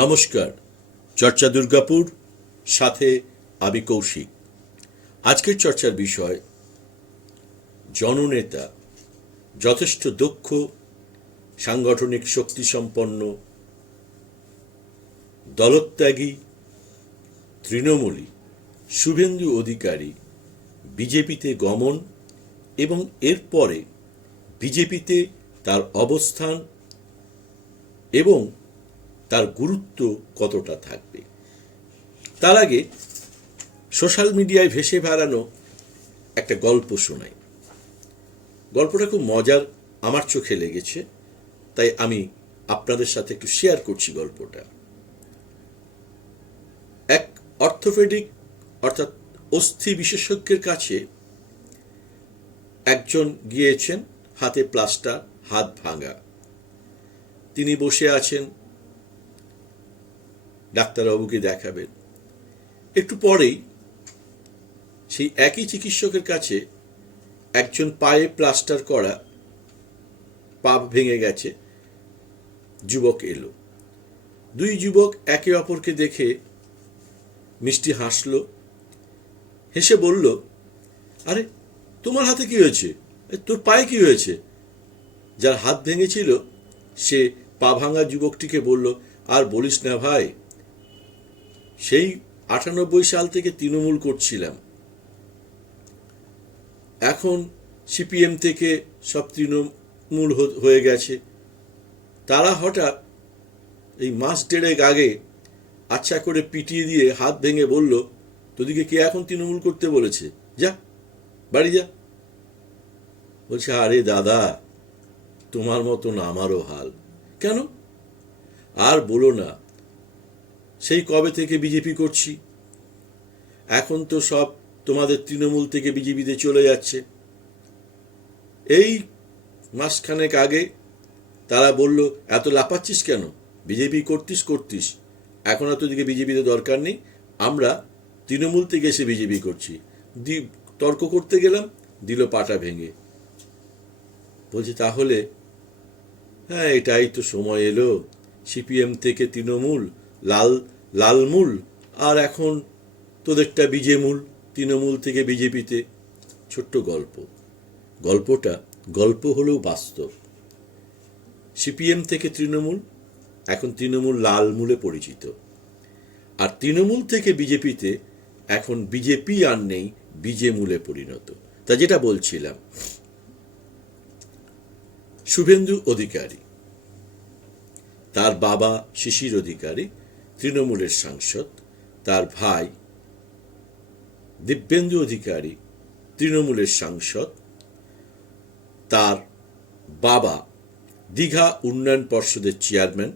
নমস্কার। চর্চা দুর্গাপুর, সাথে আমি কৌশিক। আজকের চর্চার বিষয় জননেতা, যথেষ্ট দক্ষ, সাংগঠনিক শক্তিসম্পন্ন, দলত্যাগী, তৃণমূলী শুভেন্দু অধিকারী বিজেপিতে গমন এবং এরপরে বিজেপিতে তার অবস্থান এবং তার গুরুত্ব কতটা থাকবে। তার আগে সোশ্যাল মিডিয়ায় ভেসে বেড়ানো একটা গল্প শোনাই। গল্পটা খুব মজার, আমার চোখে লেগেছে, তাই আমি আপনাদের সাথে একটু শেয়ার করছি গল্পটা। এক অর্থোপেডিক অর্থাৎ অস্থি বিশেষজ্ঞের কাছে একজন গিয়েছেন, হাতে প্লাস্টার, হাত ভাঙা। তিনি বসে আছেন, ডাক্তারবাবুকে দেখাবেন। একটু পরেই সেই একই চিকিৎসকের কাছে একজন পায়ে প্লাস্টার করা, পা ভেঙে গেছে যুবক এলো। দুই যুবক একে অপরকে দেখে মিষ্টি হাসল, হেসে বলল, আরে তোমার হাতে কি হয়েছে? তোর পায়ে কি হয়েছে? যার হাত ভেঙেছিল সে পা ভাঙা যুবকটিকে বলল, আর বলিস না ভাই, সেই 98 সাল থেকে তৃণমূল করছিলাম, এখন সিপিএম থেকে সব তৃণমূল হয়ে গেছে। তারা হঠাৎ এই মাস দেড়েক আগে আচ্ছা করে পিটিয়ে দিয়ে হাত ভেঙে বলল, তোদিকে কে এখন তৃণমূল করতে বলেছে, যা বাড়ি যা। বলছে, আরে দাদা, তোমার মতন আমারও হাল। কেন? আর বলো না, সেই কবে থেকে বিজেপি করছি, এখন তো সব তোমাদের তৃণমূল থেকে বিজেপিতে চলে যাচ্ছে। এই মাসখানেক আগে তারা বলল, এত লাপাচ্ছিস কেন, বিজেপি করতিস, এখন আর তোদিকে বিজেপিতে দরকার নেই, আমরা তৃণমূল থেকে এসে বিজেপি করছি। তর্ক করতে গেলাম, দিল পাটা ভেঙে। বলছে, তাহলে হ্যাঁ, এটাই তো সময় এলো, সিপিএম থেকে তৃণমূল, লালমূল, আর এখন তোদেরটা বিজেমূল, তৃণমূল থেকে বিজেপিতে। ছোট্ট গল্প। গল্পটা গল্প হলেও বাস্তব। সিপিএম থেকে তৃণমূল, এখন তৃণমূল লালমূলে পরিচিত। আর তৃণমূল থেকে বিজেপিতে এখন বিজেপি আর নেই, বিজেমূলে পরিণত। তা যেটা বলছিলাম, শুভেন্দু অধিকারী, তার বাবা শিশির অধিকারী তৃণমূলের সাংসদ, তার ভাই দিব্যেন্দু অধিকারী তৃণমূলের সাংসদ, তার বাবা দীঘা উন্নয়ন পর্ষদের চেয়ারম্যান,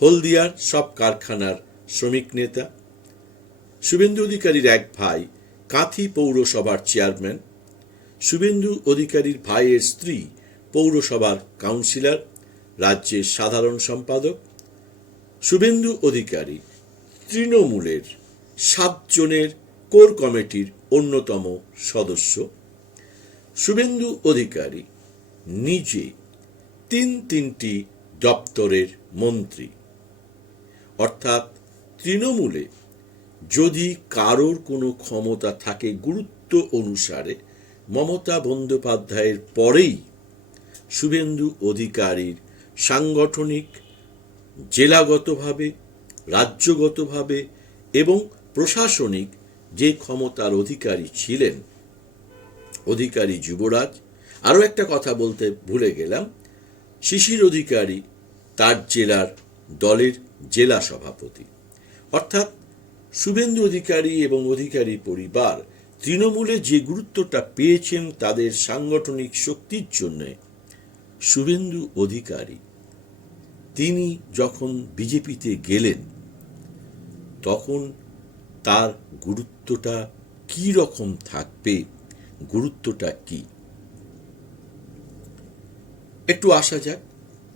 হলদিয়ার সব কারখানার শ্রমিক নেতা। শুভেন্দু অধিকারীর এক ভাই কাঁথি পৌরসভার চেয়ারম্যান, শুভেন্দু অধিকারীর ভাইয়ের স্ত্রী পৌরসভার কাউন্সিলর, রাজ্যের সাধারণ সম্পাদক। শুভেন্দু অধিকারী তৃণমূলের 7 জনের কোর কমিটির অন্যতম সদস্য। শুভেন্দু অধিকারী নিজে তিনটি দপ্তরের মন্ত্রী। অর্থাৎ তৃণমূলে যদি কারোর কোনো ক্ষমতা থাকে গুরুত্ব অনুসারে, মমতা বন্দ্যোপাধ্যায়ের পরেই শুভেন্দু অধিকারীর সাংগঠনিক, জেলাগতভাবে, রাজ্যগতভাবে এবং প্রশাসনিক যে ক্ষমতার অধিকারী ছিলেন, অধিকারী যুবরাজ। আরও একটা কথা বলতে ভুলে গেলাম, শিশির অধিকারী তার জেলার দলের জেলা সভাপতি। অর্থাৎ শুভেন্দু অধিকারী এবং অধিকারী পরিবার তৃণমূলে যে গুরুত্বটা পেয়েছেন তাদের সাংগঠনিক শক্তির জন্য, শুভেন্দু অধিকারী তিনি যখন বিজেপিতে গেলেন তখন তার গুরুত্বটা কি রকম থাকবে, গুরুত্বটা কি, একটু আসা যাক।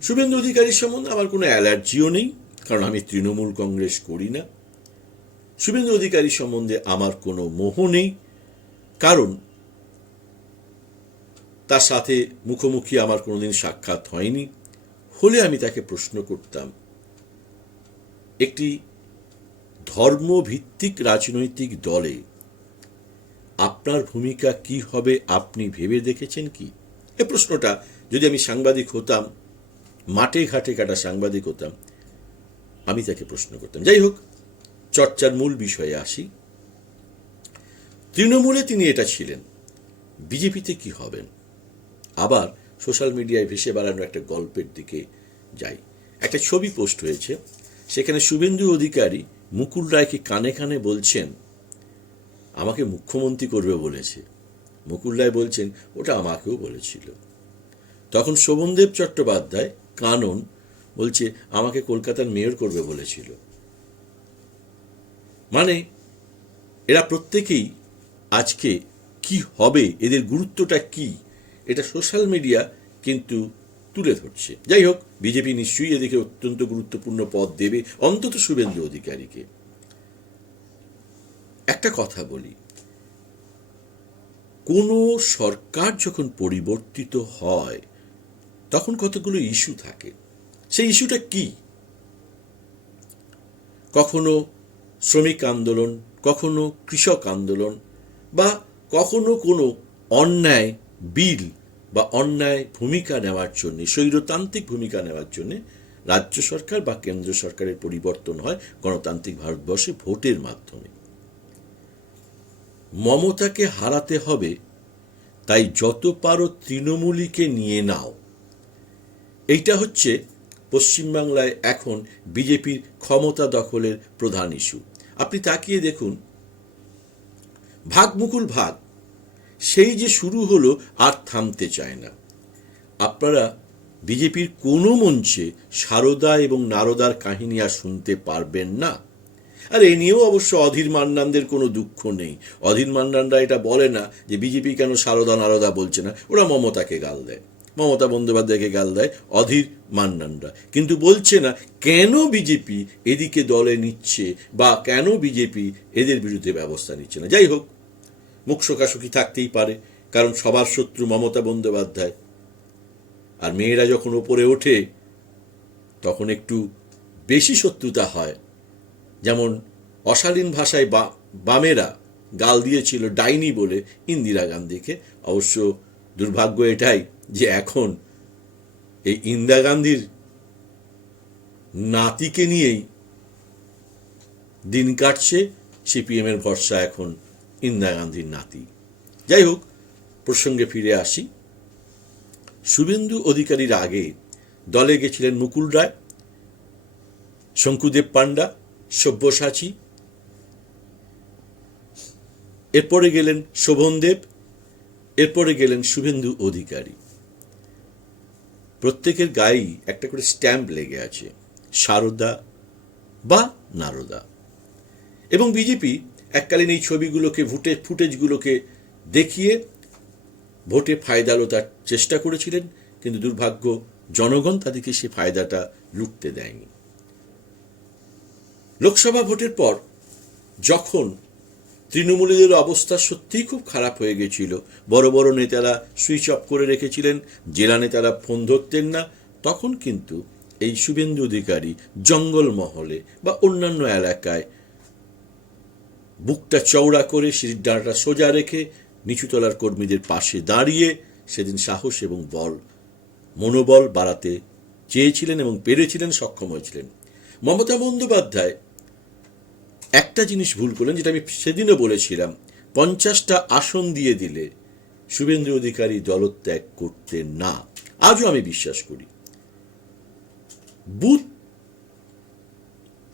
শুভেন্দু অধিকারীর সম্বন্ধে আমার কোনো অ্যালার্জিও নেই, কারণ আমি তৃণমূল কংগ্রেস করি না। শুভেন্দু অধিকারী সম্বন্ধে আমার কোনো মোহ নেই, কারণ তার সাথে মুখোমুখি আমার কোনোদিন সাক্ষাৎ হয়নি। হলে আমি তাকে প্রশ্ন করতাম, একটি ধর্মভিত্তিক রাজনৈতিক দলে আপনার ভূমিকা কি হবে আপনি ভেবে দেখেছেন কি? এ প্রশ্নটা যদি আমি সাংবাদিক হতাম, মাঠে ঘাটে কাটা সাংবাদিক হতাম, আমি তাকে প্রশ্ন করতাম। যাই হোক, চর্চার মূল বিষয়ে আসি। তৃণমূলে তিনি এটা ছিলেন, বিজেপিতে কি হবেন? আবার সোশ্যাল মিডিয়ায় ভেসে বেড়ানো একটা গল্পের দিকে যাই। একটা ছবি পোস্ট হয়েছে, সেখানে শুভেন্দু অধিকারী মুকুল রায়কে কানে কানে বলছেন, আমাকে মুখ্যমন্ত্রী করবে বলেছে। মুকুল রায় বলছেন, ওটা আমাকেও বলেছিল। তখন শোভনদেব চট্টোপাধ্যায় কানন বলছে, আমাকে কলকাতার মেয়র করবে বলেছিল। মানে এরা প্রত্যেকেই আজকে কি হবে, এদের গুরুত্বটা কি, এটা সোশ্যাল মিডিয়া কিন্তু তুলে ধরছে। যাই হোক, বিজেপি নিশ্চয়ই এদিকে অত্যন্ত গুরুত্বপূর্ণ পদ দেবে, অন্তত শুভেন্দু অধিকারীকে। একটা কথা বলি, কোনো সরকার যখন পরিবর্তিত হয় তখন কতগুলো ইস্যু থাকে। সেই ইস্যুটা কি? কখনো শ্রমিক আন্দোলন, কখনো কৃষক আন্দোলন, বা কখনো কোনো অন্যায় বিল বা অন্যায় ভূমিকা নেওয়ার জন্য, স্বৈরতান্ত্রিক ভূমিকা নেওয়ার জন্য রাজ্য সরকার বা কেন্দ্র সরকারের পরিবর্তন হয় গণতান্ত্রিক ভারতবর্ষে ভোটের মাধ্যমে। মমতাকে হারাতে হবে, তাই যত পারো তৃণমূলীকে নিয়ে নাও। এইটা হচ্ছে পশ্চিমবাংলায় এখন বিজেপির ক্ষমতা দখলের প্রধান ইস্যু। আপনি তাকিয়ে দেখুন, ভাগ মুকুল ভাগ, সেই যে শুরু হলো আর থামতে চায় না। আপনারা বিজেপির কোনো মঞ্চে সারদা এবং নারদার কাহিনী আর শুনতে পারবেন না। আর এ নিয়েও অবশ্য অধীর মান্নানদের কোনো দুঃখ নেই। অধীর মান্নানরা এটা বলে না যে বিজেপি কেন সারদা নারদা বলছে না, ওরা মমতাকে গাল দেয়, মমতা বন্দ্যোপাধ্যায়কে গাল দেয় অধীর মান্নানরা, কিন্তু বলছে না কেন বিজেপি এদিকে দলে নিচ্ছে বা কেন বিজেপি এদের বিরুদ্ধে ব্যবস্থা নিচ্ছে না। যাই হোক, মুখ শোকাশুকি থাকতেই পারে, কারণ সবার শত্রু মমতা বন্দ্যোপাধ্যায়। আর মেয়েরা যখন ওপরে ওঠে তখন একটু বেশি শত্রুতা হয়। যেমন অশালীন ভাষায় বামেরা গাল দিয়েছিল ডাইনি বলে ইন্দিরা গান্ধীকে। অবশ্য দুর্ভাগ্য এটাই যে এখন এই ইন্দিরা গান্ধীর নাতিকে নিয়েই দিন কাটছে। সিপিএম এর ভরসা এখন ইন্দিরা গান্ধীর নাতি। যাই হোক, প্রসঙ্গে ফিরে আসি। শুভেন্দু অধিকারীর আগে দলে গেছিলেন মুকুল রায়, শঙ্কুদেব পান্ডা, সব্যসাচী, এরপরে গেলেন শোভনদেব, এরপরে গেলেন শুভেন্দু অধিকারী। প্রত্যেকের গায়েই একটা করে স্ট্যাম্প লেগে আছে, সারদা বা নারদা। এবং বিজেপি এককালীন এই ছবিগুলোকে, ফুটেজগুলোকে দেখিয়ে ভোটে ফায়দা লোতার চেষ্টা করেছিলেন, কিন্তু দুর্ভাগ্য জনগণ তাদেরকে সে ফায়দাটা লুটতে দেয়নি। লোকসভা ভোটের পর যখন তৃণমূলীদের অবস্থা সত্যিই খুব খারাপ হয়ে গেছিল, বড় বড় নেতারা সুইচ অফ করে রেখেছিলেন, জেলা নেতারা ফোন ধরতেন না, তখন কিন্তু এই শুভেন্দু অধিকারী জঙ্গলমহলে বা অন্যান্য এলাকায় বুকটা চওড়া করে, সিঁড়ির ডাঁটা সোজা রেখে, নিচুতলার কর্মীদের পাশে দাঁড়িয়ে সেদিন সাহস এবং মনোবল বাড়াতে চেয়েছিলেন এবং পেরেছিলেন, সক্ষম হয়েছিলেন। মমতা বন্দ্যোপাধ্যায় একটা জিনিস ভুল করলেন, যেটা আমি সেদিনও বলেছিলাম, 50টা আসন দিয়ে দিলে শুভেন্দু অধিকারী দলত্যাগ করতেন না। আজও আমি বিশ্বাস করি। বুথ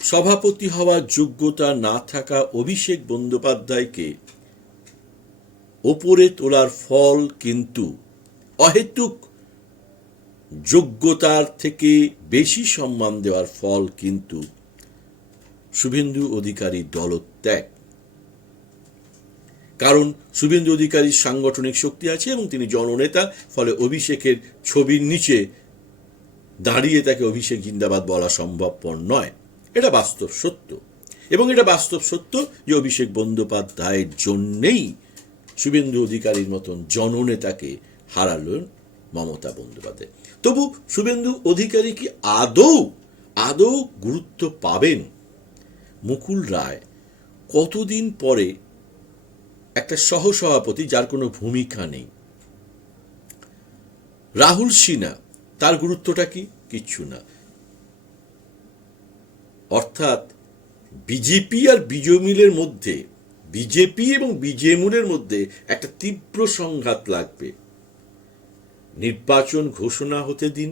সভাপতি হওয়ার যোগ্যতা না থাকা অভিষেক বন্দ্যোপাধ্যায়কে ওপরে তোলার ফল কিন্তু অহেতুক যোগ্যতার থেকে বেশি সম্মান দেওয়ার ফল কিন্তু শুভেন্দু অধিকারী দলত্যাগ। কারণ শুভেন্দু অধিকারীর সাংগঠনিক শক্তি আছে এবং তিনি জননেতা, ফলে অভিষেকের ছবির নিচে দাঁড়িয়ে তাকে অভিষেক জিন্দাবাদ বলা সম্ভবপর নয়। এটা বাস্তব সত্য, এবং এটা বাস্তব সত্য যে অভিষেক বন্দ্যোপাধ্যায়ের জন্যেই শুভেন্দু অধিকারীর মতন জননেতাকে হারালেন মমতা বন্দ্যোপাধ্যায়। তবু শুভেন্দু অধিকারী কি আদৌ আদৌ গুরুত্ব পাবেন? মুকুল রায় কতদিন পরে একটা সহসভাপতি, যার কোনো ভূমিকা নেই। রাহুল সিনহা, তার গুরুত্বটা কি? কিচ্ছু না। অর্থাৎ বিজেপি আর বিজেমূলের মধ্যে, বিজেপি এবং বিজেমূলের মধ্যে একটা তীব্র সংঘাত লাগবে। নির্বাচন ঘোষণা হতে দিন,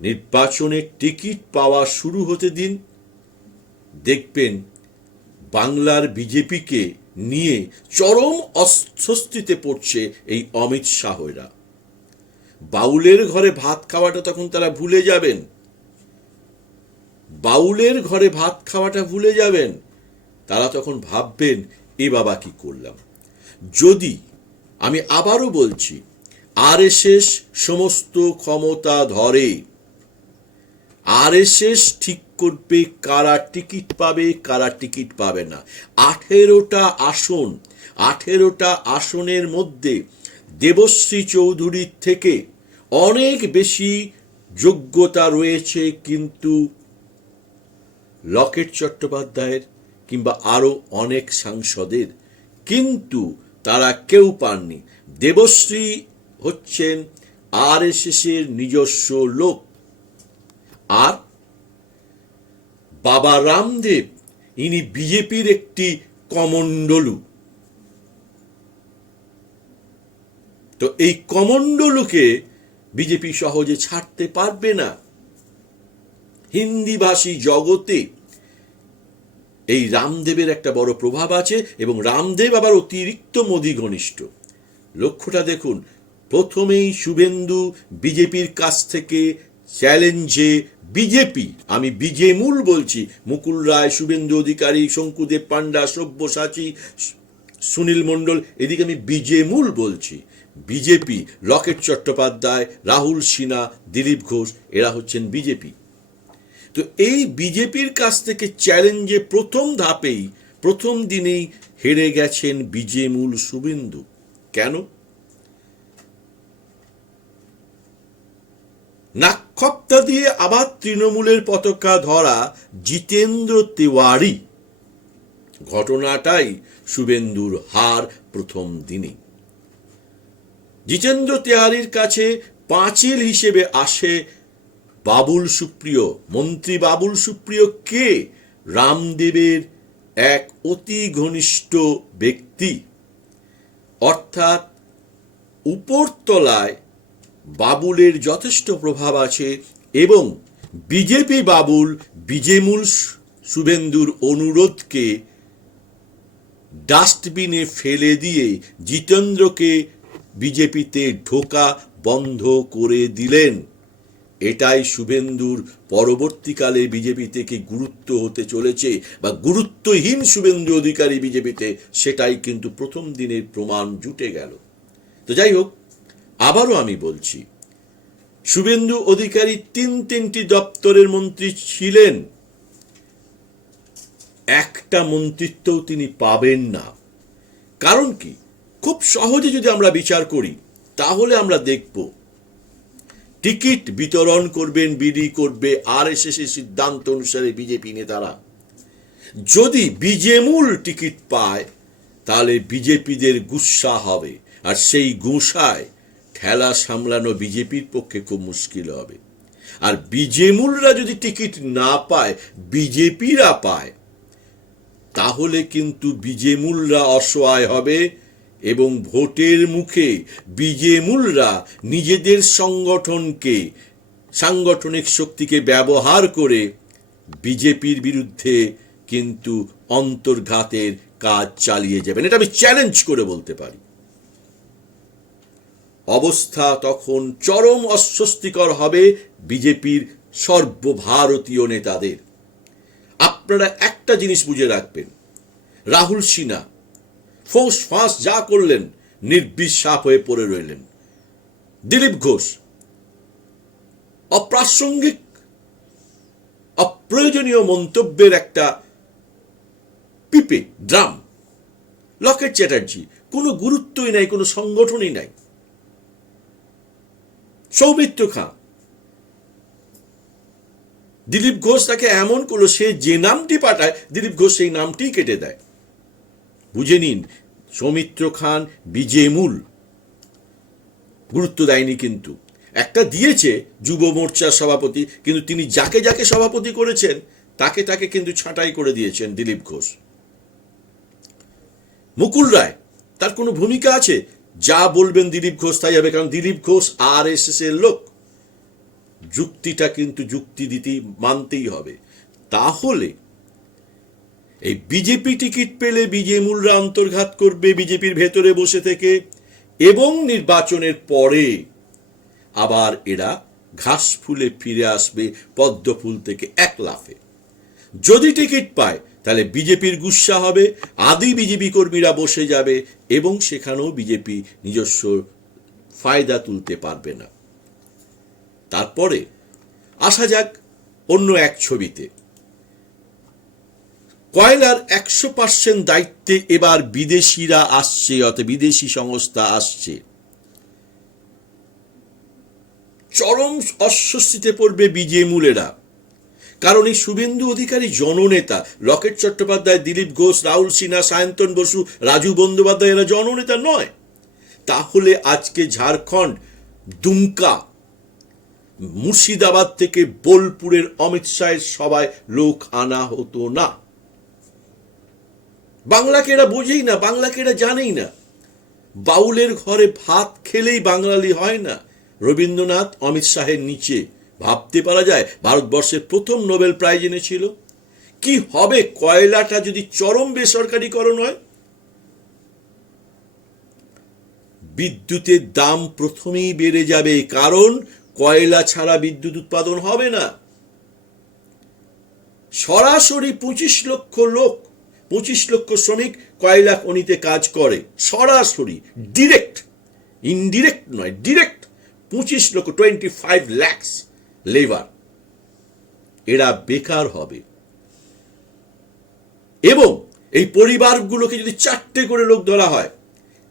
নির্বাচনের টিকিট পাওয়া শুরু হতে দিন, দেখবেন বাংলার বিজেপিকে নিয়ে চরম অস্বস্তিতে পড়ছে এই অমিত শাহরা। বাউলের ঘরে ভাত খাওয়াটা তখন তারা ভুলে যাবেন, বাউলের ঘরে ভাত খাওয়াটা ভুলে যাবেন। তারা তখন ভাববেন, এ বাবা কি করলাম। যদি, আমি আবারও বলছি, আরএসএস সমস্ত ক্ষমতা ধরে, আরএসএস ঠিক করবে কারা টিকিট পাবে, কারা টিকিট পাবে না। 18টা আসন, 18টা আসনের মধ্যে দেবশ্রী চৌধুরীর থেকে অনেক বেশি যোগ্যতা রয়েছে কিন্তু লকেট চট্টোপাধ্যায়ের কিংবা আরো অনেক সাংসদের, কিন্তু তারা কেউ পাননি। দেবশ্রী হচ্ছেন আরএসএস এর নিজস্ব লোক, আর বাবা রামদেব ইনি বিজেপির একটি কমণ্ডলু। তো এই কমণ্ডলুকে বিজেপি সহজে ছাড়তে পারবে না। হিন্দিভাষী জগতে এই রামদেবের একটা বড় প্রভাব আছে, এবং রামদেব আবার অতিরিক্ত মোদি ঘনিষ্ঠ। লক্ষ্যটা দেখুন, প্রথমেই শুভেন্দু বিজেপির কাছ থেকে চ্যালেঞ্জে, বিজেপি, আমি বিজেমূল বলছি, মুকুল রায়, শুভেন্দু অধিকারী, শঙ্কুদেব পান্ডা, সব্যসাচী, সুনীল মণ্ডল, এদিকে আমি বিজেমূল বলছি। বিজেপি, লকেট চট্টোপাধ্যায়, রাহুল সিনহা, দিলীপ ঘোষ, এরা হচ্ছেন বিজেপি। তো এই বিজেপির কাছ থেকে চ্যালেঞ্জে প্রথম ধাপেই, প্রথম দিনেই হেরে গেছেন বিজেমূল শুভেন্দু। কেন? নাক্ষপ্তা দিয়ে আবার তৃণমূলের পতাকা ধরা জিতেন্দ্র তিওয়ারি, ঘটনাটাই শুভেন্দুর হার প্রথম দিনে। জিতেন্দ্র তিওয়ারির কাছে পাঁচিল হিসেবে আসে বাবুল সুপ্রিয়। মন্ত্রী বাবুল সুপ্রিয় কে? রামদেবের এক অতি ঘনিষ্ঠ ব্যক্তি। অর্থাৎ উপরতলায় বাবুলের যথেষ্ট প্রভাব আছে, এবং বিজেপি বাবুল বিজেমূল শুভেন্দুর অনুরোধকে ডাস্টবিনে ফেলে দিয়ে জিতেন্দ্রকে বিজেপিতে ঢোকা বন্ধ করে দিলেন। এটাই শুভেন্দুর পরবর্তীকালে বিজেপি থেকে গুরুত্ব হতে চলেছে, বা গুরুত্বহীন শুভেন্দু অধিকারী বিজেপিতে, সেটাই কিন্তু প্রথম দিনের প্রমাণ জুটে গেল। তো যাই হোক, আবারও আমি বলছি, শুভেন্দু অধিকারী তিনটি দপ্তরের মন্ত্রী ছিলেন, একটা মন্ত্রিত্বও তিনি পাবেন না। কারণ কি? খুব সহজে যদি আমরা বিচার করি, তাহলে আমরা দেখব টিকিট বিতরণ করবেন, বিলি করবে আরএসএস এর সিদ্ধান্ত অনুসারে বিজেপি নেতারা। যদি বিজেমূল টিকিট পায়, তাহলে বিজেপিদের গুসা হবে, আর সেই গুসায় ঠেলা সামলানো বিজেপির পক্ষে খুব মুশকিল হবে। আর বিজেমূলরা যদি টিকিট না পায়, বিজেপিরা পায়, তাহলে কিন্তু বিজেমূলরা অসহায় হবে, এবং ভোটের মুখে বিজেমূলরা নিজেদের সংগঠনকে, সাংগঠনিক শক্তিকে ব্যবহার করে বিজেপির বিরুদ্ধে কিন্তু অন্তর্ঘাতের কাজ চালিয়ে যাবেন। এটা আমি চ্যালেঞ্জ করে বলতে পারি। অবস্থা তখন চরম অস্বস্তিকর হবে বিজেপির সর্বভারতীয় নেতাদের। আপনারা একটা জিনিস বুঝে রাখবেন, রাহুল সিনহা ফোঁস ফাঁস যা করলেন, নির্বিচার হয়ে পড়ে রইলেন। দিলীপ ঘোষ অপ্রাসঙ্গিক, অপ্রয়োজনীয় মন্তব্যের একটা পিপে, ড্রাম। লকেট চ্যাটার্জি কোনো গুরুত্বই নাই, কোনো সংগঠনই নাই। সৌমিত্র খাঁ দিলীপ ঘোষ তাকে এমন করলো, সে যে নামটি পাঠায় দিলীপ ঘোষ সেই নামটি কেটে দেয়। বুঝে নিন, সৌমিত্র খান বিজেমূল গুরুত্ব দেয়নি, কিন্তু একটা দিয়েছে যুব মোর্চার সভাপতি, কিন্তু তিনি যাকে যাকে সভাপতি করেছেন তাকে তাকে কিন্তু ছাঁটাই করে দিয়েছেন দিলীপ ঘোষ। মুকুল রায়, তার কোনো ভূমিকা আছে? যা বলবেন দিলীপ ঘোষ তাই হবে, কারণ দিলীপ ঘোষ RSS এর লোক। যুক্তিটা কিন্তু যুক্তি দিতেই মানতেই হবে। তাহলে এই বিজেপি টিকিট পেলে বিজেমূলরা অন্তর্ঘাত করবে বিজেপির ভেতরে বসে থেকে, এবং নির্বাচনের পরে আবার এরা ঘাস ফুলে ফিরে আসবে পদ্ম ফুল থেকে এক লাফে। যদি টিকিট পায় তাহলে বিজেপির গুস্সা হবে, আদি বিজেপি কর্মীরা বসে যাবে, এবং সেখানেও বিজেপি নিজস্ব ফায়দা তুলতে পারবে না। তারপরে আসা যাক অন্য এক ছবিতে। কয়লার 100% দায়িত্বে এবার বিদেশিরা আসছে, অর্থাৎ বিদেশি সংস্থা আসছে। চরম অস্বস্তিতে পড়বে বিজেমূলেরা, কারণ এই শুভেন্দু অধিকারী জননেতা, লকেট চট্টোপাধ্যায়, দিলীপ ঘোষ, রাহুল সিনহা, সায়ন্তন বসু, রাজু বন্দ্যোপাধ্যায় এরা জননেতা নয়। তাহলে আজকে ঝাড়খণ্ড দুমকা, মুর্শিদাবাদ থেকে বোলপুরের অমিত শাহের সভায় লোক আনা হতো না। বাংলাকে এরা বোঝেই না, বাংলাকে এরা জানেই না। বাউলের ঘরে ভাত খেলেই বাঙালি হয় না। রবীন্দ্রনাথ অমিত শাহের নিচে ভাবতে পারা যায়? ভারতবর্ষের প্রথম নোবেল প্রাইজ এনেছিল। কি হবে কয়লাটা যদি চরম বেসরকারীকরণ হয়? বিদ্যুতের দাম প্রথমেই বেড়ে যাবে, কারণ কয়লা ছাড়া বিদ্যুৎ উৎপাদন হবে না। সরাসরি 25 লক্ষ লোক, 25 লক্ষ শ্রমিক কয়লা খনিতে কাজ করে, সরাসরি, ডিরেক্ট, ইনডিরেক্ট নয়, ডিরেক্ট 25 লক্ষ, 25 lakhs লেবার। এরা বেকার হবে, এবং এই পরিবারগুলোকে যদি 4টে করে লোক ধরা হয়,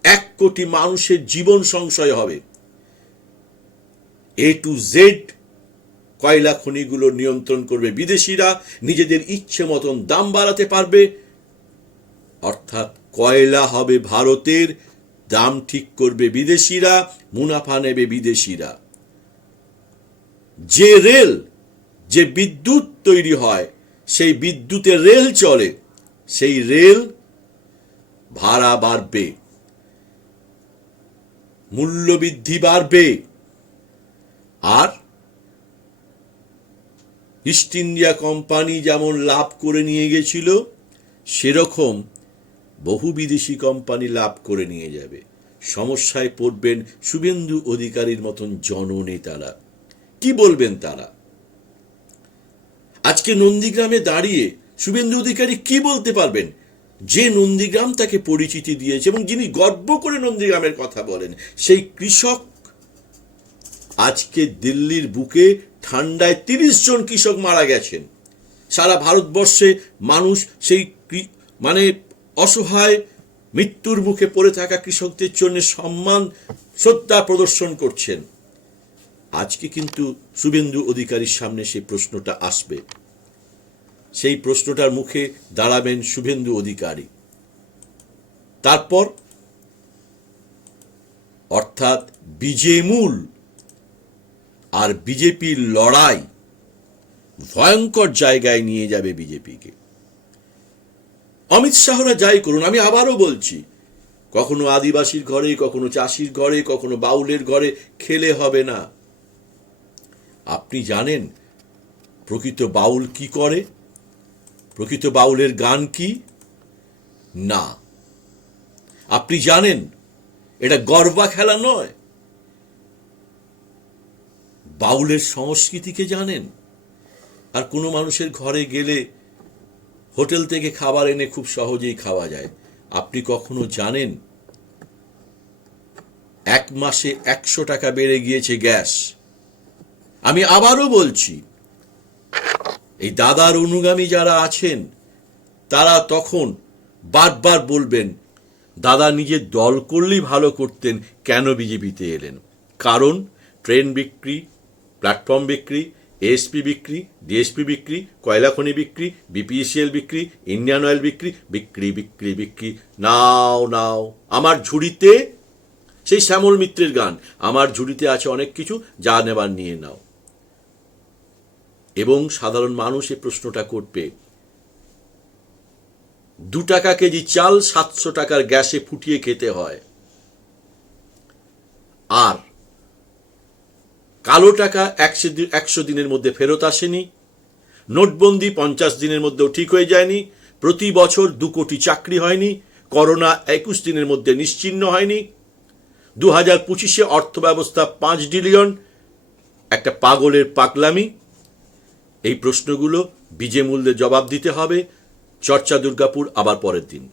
1 কোটি মানুষের জীবন সংশয় হবে। A to Z কয়লা খনিগুলো নিয়ন্ত্রণ করবে বিদেশিরা, নিজেদের ইচ্ছে মতন দাম বাড়াতে পারবে। অর্থাৎ কয়লা হবে ভারতের, দাম ঠিক করবে বিদেশিরা, মুনাফা নেবে বিদেশিরা। যে রেল, যে বিদ্যুৎ তৈরি হয়, সেই বিদ্যুতের রেল চলে, সেই রেল ভাড়া বাড়বে, মূল্যবৃদ্ধি বাড়বে। আর ইস্ট ইন্ডিয়া কোম্পানি যেমন লাভ করে নিয়ে গেছিল, সেরকম বহু বিদেশি কোম্পানি লাভ করে নিয়ে যাবে। সমস্যায় পড়বেন শুভেন্দু অধিকারীর মতন জননেতারা। কি বলবেন তারা? আজকে নন্দীগ্রামে দাঁড়িয়ে শুভেন্দু অধিকারী কি বলতে পারবেন? যে নন্দীগ্রাম তাকে পরিচিতি দিয়েছে এবং যিনি গর্ব করে নন্দীগ্রামের কথা বলেন, সেই কৃষক আজকে দিল্লির বুকে ঠান্ডায় 30 জন কৃষক মারা গেছেন। সারা ভারতবর্ষে মানুষ সেই মানে অসহায় মৃত্যুর মুখে পড়ে থাকা কৃষকদের জন্য সম্মান শ্রদ্ধা প্রদর্শন করছেন। আজকে কিন্তু শুভেন্দু অধিকারীর সামনে সেই প্রশ্নটা আসবে, সেই প্রশ্নটার মুখে দাঁড়াবেন শুভেন্দু অধিকারী। তারপর অর্থাৎ বিজেমূল আর বিজেপির লড়াই ভয়ঙ্কর জায়গায় নিয়ে যাবে বিজেপিকে। অমিত শাহরা যাই করুন, আমি আবারও বলছি, কখনো আদিবাসীর ঘরে, কখনো চাষির ঘরে, কখনো বাউলের ঘরে খেলে হবে না। আপনি জানেন প্রকৃত বাউল কি করে? প্রকৃত বাউলের গান কি? না। আপনি জানেন এটা গরবা খেলা নয়। বাউলের সংস্কৃতিকে জানেন? আর কোনো মানুষের ঘরে গেলে হোটেল থেকে খাবার এনে খুব সহজেই খাওয়া যায়। আপনি কখনো জানেন 1 মাসে 100 টাকা বেড়ে গিয়েছে গ্যাস? আমি আবারও বলছি, এই দাদার অনুগামী যারা আছেন তারা তখন বারবার বলবেন, দাদা নিজের দল করলেই ভালো করতেন, কেন বিজেপিতে এলেন? কারণ ট্রেন বিক্রি, প্ল্যাটফর্ম বিক্রি, এএসপি বিক্রি, ডিএসপি বিক্রি, কয়লা খনি বিক্রি, বিপিএসিএল বিক্রি, ইন্ডিয়ান অয়েল বিক্রি, বিক্রি বিক্রি বিক্রি। নাও নাও আমার ঝুড়িতে, সেই শ্যামল মিত্রের গান, আমার ঝুড়িতে আছে অনেক কিছু, যা নেবার নিয়ে নাও। এবং সাধারণ মানুষ এই প্রশ্নটা করবে, 2 টাকা কেজি চাল 700 টাকার গ্যাসে ফুটিয়ে খেতে হয়, আর কালো টাকা 100 দিনের মধ্যে ফেরত আসেনি, নোটবন্দি 50 দিনের মধ্যেও ঠিক হয়ে যায়নি, প্রতি বছর 2 কোটি চাকরি হয়নি, করোনা 21 দিনের মধ্যে নিশ্চিহ্ন হয়নি, 2025-এ অর্থ ব্যবস্থা 5 ট্রিলিয়ন, একটা পাগলের পাগলামি। এই প্রশ্নগুলো বিজে মূল্যে জবাব দিতে হবে। চর্চা দুর্গাপুর আবার পরের দিন।